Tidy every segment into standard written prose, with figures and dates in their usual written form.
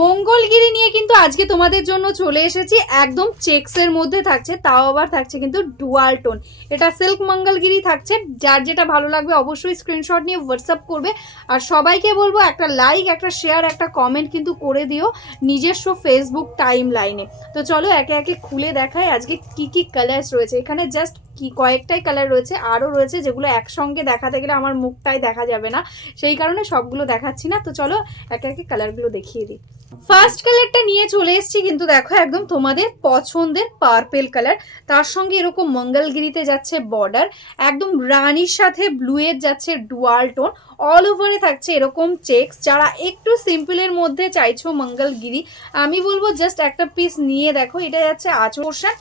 মঙ্গলগিরি নিয়ে কিন্তু আজকে তোমাদের জন্য চলে এসেছি। একদম চেক্সের মধ্যে থাকছে, তাও আবার থাকছে কিন্তু ডুয়াল টোন। এটা সিল্ক মঙ্গলগিরি থাকছে। যার যেটা ভালো লাগবে অবশ্যই স্ক্রিনশট নিয়ে হোয়াটসঅ্যাপ করবে। আর সবাইকে বলবো একটা লাইক, একটা শেয়ার, একটা কমেন্ট কিন্তু করে দিও নিজস্ব ফেসবুক টাইম লাইনে। তো চলো একে একে খুলে দেখাই আজকে কি কি কালার্স রয়েছে। এখানে জাস্ট কি কয়েকটাই কালার রয়েছে, আরও রয়েছে যেগুলো একসঙ্গে দেখাতে গেলে আমার মুখটাই দেখা যাবে না, সেই কারণে সবগুলো দেখাচ্ছি না। তো চলো একে একে কালারগুলো দেখিয়ে দিই। ফার্স্ট কালারটা নিয়ে চলে এসেছি কিন্তু দেখো একদম তোমাদের পছন্দের পার্পেল কালার, তার সঙ্গে এরকম মঙ্গলগিরিতে যাচ্ছে বর্ডার, একদম রানির সাথে ব্লুয়ের যাচ্ছে ডুয়াল টোন, অল ওভারে থাকছে এরকম চেক্স। যারা একটু সিম্পলের মধ্যে চাইছো মঙ্গলগিরি, আমি বলবো জাস্ট একটা পিস নিয়ে দেখো। এটা যাচ্ছে আঁচল পোর্শন,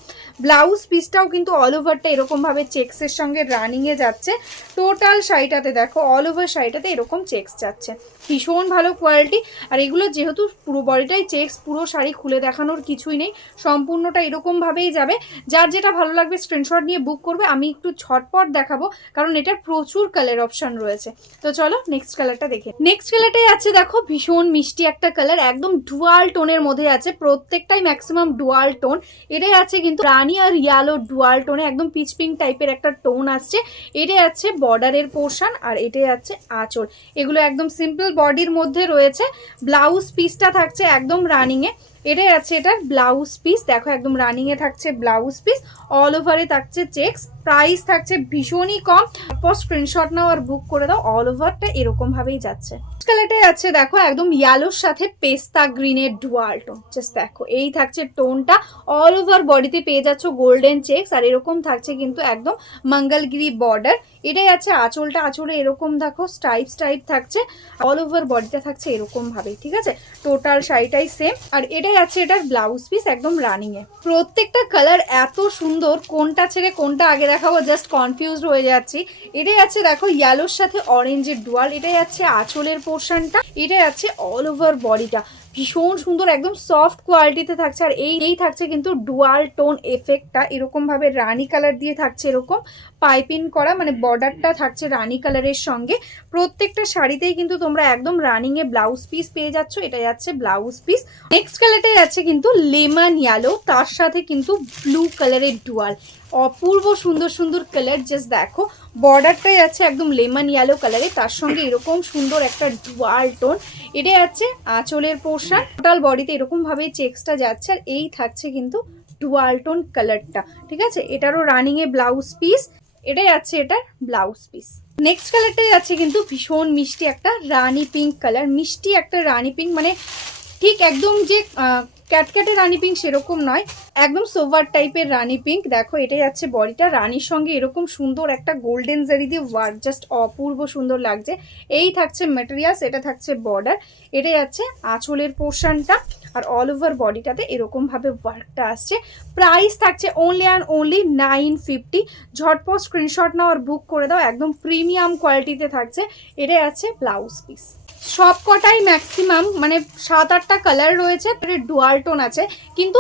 ব্লাউজ পিসটাও কিন্তু অল ওভারটা এরকমভাবে চেক্সের সঙ্গে রানিংয়ে যাচ্ছে। টোটাল শাড়িটাতে দেখো অল ওভার শাড়িটাতে এরকম চেক্স যাচ্ছে, ভীষণ ভালো কোয়ালিটি। আর এগুলো যেহেতু পুরো বডিটাই চেক্স, পুরো শাড়ি খুলে দেখানোর কিছুই নেই, সম্পূর্ণটা এরকমভাবেই যাবে। যার যেটা ভালো লাগবে স্ক্রিনশট নিয়ে বুক করবে। আমি একটু ঝটপট দেখাবো কারণ এটার প্রচুর কালার অপশন রয়েছে। তো চলো নেক্সট কালারটা দেখে। নেক্সট কালারটাই আছে দেখো ভীষণ মিষ্টি একটা কালার, একদম ডুয়াল টোনের মধ্যে আছে, প্রত্যেকটাই ম্যাক্সিমাম ডুয়াল টোন। এটাই আছে কিন্তু রানি আর ইয়ালো ডুয়াল টোনে, একদম পিচ পিঙ্ক টাইপের একটা টোন আসছে। এটাই আছে বর্ডারের পোর্শন আর এটাই আছে আঁচল। এগুলো একদম সিম্পল বডির মধ্যে রয়েছে। ব্লাউজ পিসটা থাকছে একদম রানিংয়ে। এটাই আছে এটার ব্লাউজ পিস, দেখো একদম রানিংয়ে থাকছে ব্লাউজ পিস, অল ওভারে থাকছে চেক্স। প্রাইস থাকছে ভীষণই কম, তারপর স্ক্রিনশট নাও আর বুক করে দাও। অল ওভারটা এরকম ভাবেই যাচ্ছে। কালারটাই আছে দেখো একদম ইয়েলোর সাথে পেস্তা গ্রিনের ডুয়াল টোন। জাস্ট দেখো এই থাকছে টোনটা, অল ওভার বডিতে পেয়ে যাচ্ছ গোল্ডেন চেক্স আর এরকম থাকছে কিন্তু একদম মঙ্গলগিরি বর্ডার। এটাই আছে আঁচলটা, আঁচলে এরকম দেখো স্টাইপ স্টাইপ থাকছে, অল ওভার বডিটা থাকছে এরকম ভাবে। ঠিক আছে, টোটাল শাড়িটাই সেম। আর এটাই আছে এটার ব্লাউজ পিস একদম রানিং এ। প্রত্যেকটা কালার এত সুন্দর, কোনটা ছেড়ে কোনটা আগে দেখাবো জাস্ট কনফিউজড হয়ে যাচ্ছি। এটাই আছে দেখো ইয়েলোর সাথে অরেঞ্জের ডুয়াল, এটাই আছে আঁচলের পোর্শনটা, এটাই আছে অল ওভার বডিটা, ভীষণ সুন্দর একদম সফট কোয়ালিটিতে থাকছে। আর এই থাকছে কিন্তু ডুয়াল টোন এফেক্টটা, এরকম ভাবে রানি কালার দিয়ে থাকছে এরকম পাইপিং করা, মানে বর্ডারটা থাকছে রানি কালারের সঙ্গে। প্রত্যেকটা শাড়িতেই কিন্তু তোমরা একদম রানিং এ ব্লাউজ পিস পেয়ে যাচ্ছ, এটা যাচ্ছে ব্লাউজ পিস। নেক্সট কালারটাই আছে কিন্তু লেমন ইয়েলো, তার সাথে কিন্তু ব্লু কালারের ডুয়াল, অপূর্ব সুন্দর সুন্দর কালার। জাস্ট দেখো বর্ডারটাই আছে একদম লেমন ইয়েলো কালারে, তার সঙ্গে এরকম সুন্দর একটা ডুয়াল টোন। এটাই আছে আঁচলের পোর্শন, টোটাল বডিতে এরকম ভাবে চেক্সটা যাচ্ছে। আর এই থাকছে কিন্তু ডুয়াল টোন কালারটা। ঠিক আছে, এটারও রানিং এ ব্লাউজ পিস, এটাই আছে এটার ব্লাউজ পিস। নেক্সট কালারটাই আছে কিন্তু ভীষণ মিষ্টি একটা রানি পিঙ্ক কালার, মিষ্টি একটা রানি পিঙ্ক, মানে ঠিক একদম যে ক্যাটক্যাটে রানি পিঙ্ক সেরকম নয়, একদম সোভার টাইপের রানি পিঙ্ক। দেখো এটাই আছে বডিটা, রানির সঙ্গে এরকম সুন্দর একটা গোল্ডেন জারি দিয়ে ওয়ার্ক, জাস্ট অপূর্ব সুন্দর লাগছে। এই থাকছে ম্যাটেরিয়ালস, এটা থাকছে বর্ডার, এটাই আছে আঁচলের পোর্শনটা। আর অল ওভার বডিটাতে এরকম ভাবে ওয়ার্কটা আসছে। প্রাইস থাকছে অনলি অ্যান্ড অনলি 950। ঝটপট স্ক্রিনশট নাও আর বুক করে দাও, একদম প্রিমিয়াম কোয়ালিটিতে থাকছে। এটাই আছে ব্লাউজ পিস। সব কটাই ম্যাক্সিমাম মানে 7-8টা কালার রয়েছে, ডুয়াল টোন আছে, কিন্তু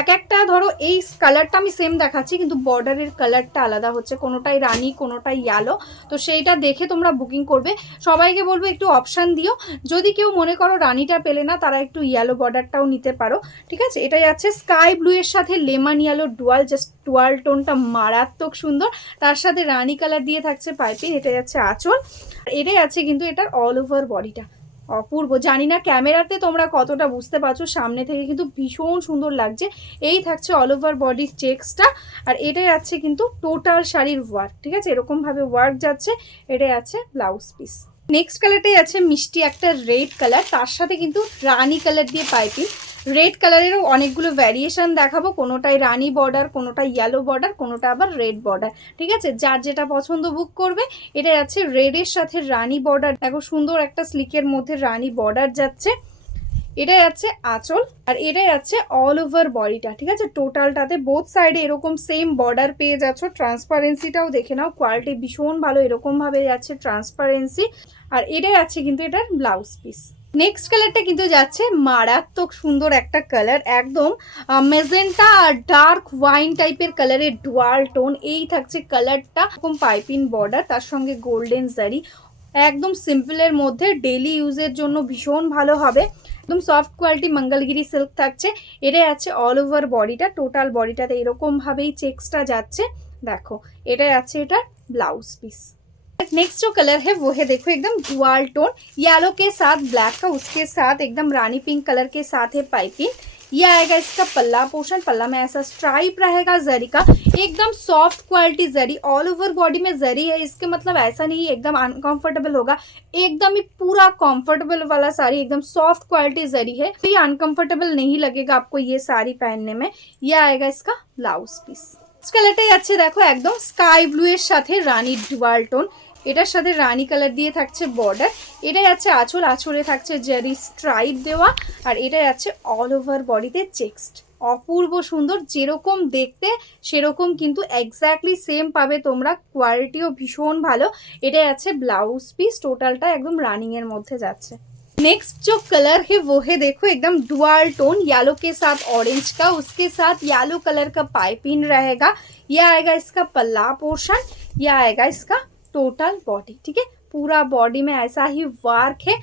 এক একটা ধরো এই কালারটা আমি সেম দেখাচ্ছি কিন্তু বর্ডারের কালারটা আলাদা হচ্ছে, কোনোটাই রানি কোনোটাই ইয়েলো। তো সেইটা দেখে তোমরা বুকিং করবে। সবাইকে বলবো একটু অপশান দিও, যদি কেউ মনে করো রানিটা পেলে না তারা একটু ইয়েলো বর্ডারটাও নিতে পারো। ঠিক আছে, এটাই আছে স্কাই ব্লু এর সাথে lemon yellow dual, just dual টোনটা মারাত্মক সুন্দর, তার সাথে রানি কালার দিয়ে থাকছে পাইপিং। এটাই আছে আঁচল, এটাই আছে কিন্তু এটার অল ওভার বডিটা, অপূর্ব। জানি না ক্যামেরাতে তোমরা কতটা বুঝতে পারছো, সামনে থেকে কিন্তু ভীষণ সুন্দর লাগছে। এই থাকছে অল ওভার বডির চেক্সটা, আর এটাই আছে কিন্তু টোটাল শাড়ির ওয়ার্ক। ঠিক আছে, এরকম ভাবে ওয়ার্ক যাচ্ছে। এটাই আছে ব্লাউজ পিস। নেক্সট কালারটাই আছে মিষ্টি একটা রেড কালার, তার সাথে কিন্তু রানি কালার দিয়ে পাইপিং। রেড কালারেরও অনেকগুলো ভ্যারিয়েশন দেখাবো, কোনোটাই রানি বর্ডার, কোনোটা ইয়েলো বর্ডার, কোনোটা আবার রেড বর্ডার। ঠিক আছে, যার যেটা পছন্দ বুক করবে। এটা আছে রেডের সাথে রানি বর্ডার, দেখো সুন্দর একটা স্লিকের মধ্যে রানি বর্ডার যাচ্ছে। এটাই আছে আঁচল, আর এটাই আছে অল ওভার বডিটা। ঠিক আছে, টোটালটাতে বোথ সাইডে এরকম সেম বর্ডার পেয়ে যাচ্ছ। ট্রান্সপারেন্সিটাও দেখে নাও, কোয়ালিটি ভীষণ ভালো, এরকম ভাবে যাচ্ছে ট্রান্সপারেন্সি। আর এটাই আছে কিন্তু এটার ব্লাউজ পিস। নেক্সট কালারটা কিন্তু যাচ্ছে মারাত্মক সুন্দর একটা কালার, একদম মেজেন্টা আর ডার্ক ওয়াইন টাইপের কালারের ডুয়াল টোন। এই থাকছে কালারটা, এরকম পাইপিং বর্ডার, তার সঙ্গে গোল্ডেন জারি, একদম সিম্পলের মধ্যে ডেলি ইউজের জন্য ভীষণ ভালো হবে। একদম সফট কোয়ালিটি মঙ্গলগিরি সিল্ক থাকছে। এটাই আছে অল ওভার বডিটা, টোটাল বডিটাতে এরকম ভাবেই চেক্সটা যাচ্ছে। দেখো এটাই আছে এটা ब्लाउज पीस। नेक्स्ट जो कलर है वो है देखो एकदम डुअल टोन, येलो के साथ ब्लैक का, उसके साथ एकदम रानी पिंक कलर के साथ है पाइपिंग। ये आएगा इसका पल्ला पोर्शन, पल्ला में ऐसा स्ट्राइप रहेगा जरी का, एकदम सॉफ्ट क्वालिटी जरी, ऑल ओवर बॉडी में जरी है। इसके मतलब ऐसा नहीं एकदम अनकंफर्टेबल होगा, एकदम ही पूरा कंफर्टेबल वाला साड़ी, एकदम सॉफ्ट क्वालिटी जरी है, ये अनकंफर्टेबल नहीं लगेगा आपको ये साड़ी पहनने में। ये आएगा इसका ब्लाउज पीस। কালারটাই আছে দেখো একদম স্কাই ব্লু এর সাথে রানী ডুয়াল টোন, এটার সাথে রানী কালার দিয়ে থাকছে বর্ডার। এটাই আছে আঁচল, আঁচলে থাকছে জারি স্ট্রাইপ দেওয়া, আর এটাই আছে অল ওভার বডিতে চেক্সড। অপূর্ব সুন্দর, যেরকম দেখতে সেরকম কিন্তু এক্স্যাক্টলি সেম পাবে তোমরা, কোয়ালিটিও ভীষণ ভালো। এটাই আছে ব্লাউজ পিস, টোটালটা একদম রানিং এর মধ্যে যাচ্ছে। नेक्स्ट जो कलर है वो है देखो एकदम डुअल टोन, येलो के साथ ऑरेंज का, उसके साथ येलो कलर का पाइपिंग रहेगा। ये आएगा इसका पल्ला पोर्शन, ये आएगा इसका टोटल बॉडी। ठीक है, पूरा बॉडी में ऐसा ही वर्क है,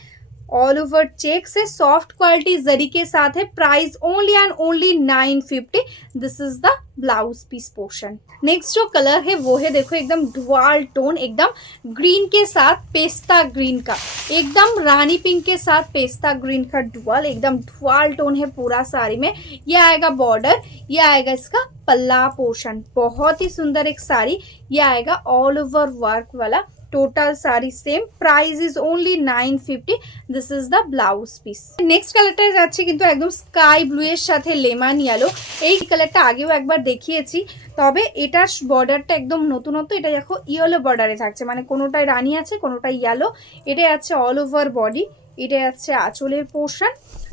ऑल ओवर चेक से सॉफ्ट क्वालिटी जरी के साथ है। Price only and only 950। This is the blouse piece portion. Next जो कलर है वो है देखो एकदम डुअल टोन, एकदम ग्रीन के साथ पेस्ता ग्रीन का, एकदम रानी पिंक के साथ पेस्ता ग्रीन का डुअल, एकदम डुअल टोन है पूरा साड़ी में। ये आएगा बॉर्डर, ये आएगा इसका पल्ला पोर्शन, बहुत ही सुंदर एक साड़ी। ये आएगा ऑल ओवर वर्क वाला, টোটাল সারি same, price is only 950। This is the blouse piece. Next কালারটা যাচ্ছে কিন্তু একদম স্কাই ব্লু এর সাথে লেমন ইয়েলো। এই কালারটা আগেও একবার দেখিয়েছি, তবে এটার বর্ডারটা একদম নতুনত্ব। এটা দেখো ইয়েলো বর্ডারে থাকছে, মানে কোনোটায় রানী আছে কোনোটায় ইয়েলো। এটাই আছে অল ওভার বডি, এটাই আছে আঁচলের পোর্শন,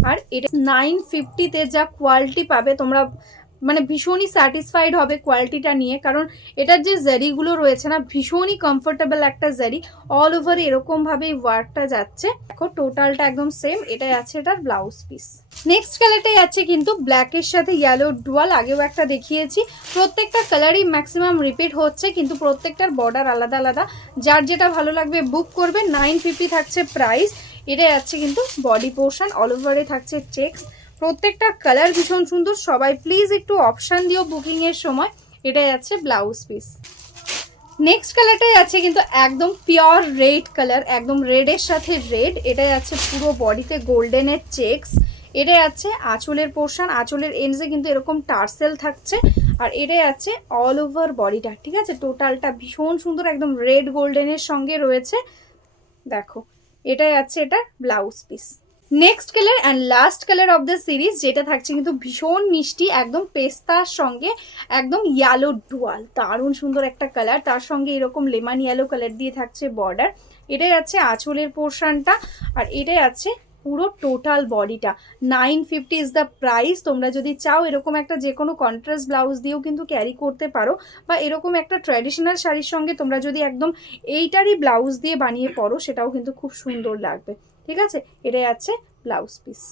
আর এটা 950-তে যা কোয়ালিটি পাবে তোমরা মানে ভীষণই স্যাটিসফাইড হবে কোয়ালিটিটা নিয়ে, কারণ এটার যে জারিগুলো রয়েছে না ভীষণই কমফোর্টেবল একটা জারি, অল ওভার এরকমভাবে এই ওয়ার্কটা যাচ্ছে। দেখো টোটালটা একদম সেম। এটাই আছে এটার ব্লাউজ পিস। নেক্সট কালারটাই আছে কিন্তু ব্ল্যাকের সাথে ইয়েলো ডুয়াল, আগেও একটা দেখিয়েছি। প্রত্যেকটা কালারই ম্যাক্সিমাম রিপিট হচ্ছে, কিন্তু প্রত্যেকটার বর্ডার আলাদা আলাদা। যার যেটা ভালো লাগবে বুক করবে। 950 থাকছে প্রাইস। এটাই আছে কিন্তু বডি পোর্শন, অল ওভারে থাকছে চেক্স। প্রত্যেকটা কালার ভীষণ সুন্দর, সবাই প্লিজ একটু অপশান দিও বুকিং এর সময়। এটাই আছে ব্লাউজ পিস। নেক্সট কালারটাই আছে কিন্তু একদম পিওর রেড কালার, একদম রেডের সাথে রেড। এটাই আছে পুরো বডিতে গোল্ডেনের চেক্স। এটাই আছে আঁচলের পোর্শন, আঁচলের এন্ডসে কিন্তু এরকম টার্সেল থাকছে, আর এটাই আছে অল ওভার বডিটা। ঠিক আছে, টোটালটা ভীষণ সুন্দর, একদম রেড গোল্ডেনের সঙ্গে রয়েছে। দেখো এটাই আছে এটা blouse piece. Next colour and last colour of the series, যেটা থাকছে কিন্তু ভীষণ মিষ্টি, একদম পেস্তার সঙ্গে একদম ইয়েলো ডুয়াল, দারুণ সুন্দর একটা কালার। তার সঙ্গে এরকম লেমন ইয়েলো কালার দিয়ে থাকছে বর্ডার। এটাই আছে আঁচলের পোর্শনটা, আর এটাই আছে পুরো টোটাল বডিটা। 950 ইজ দ্য প্রাইস। তোমরা যদি চাও এরকম একটা যে কোনো কন্ট্রাস্ট ব্লাউজ দিয়েও কিন্তু ক্যারি করতে পারো, বা এরকম একটা ট্র্যাডিশনাল শাড়ির সঙ্গে তোমরা যদি একদম এইটারই ব্লাউজ দিয়ে বানিয়ে পরো সেটাও কিন্তু খুব সুন্দর লাগবে। ঠিক আছে, এটাই আছে ব্লাউজ পিস।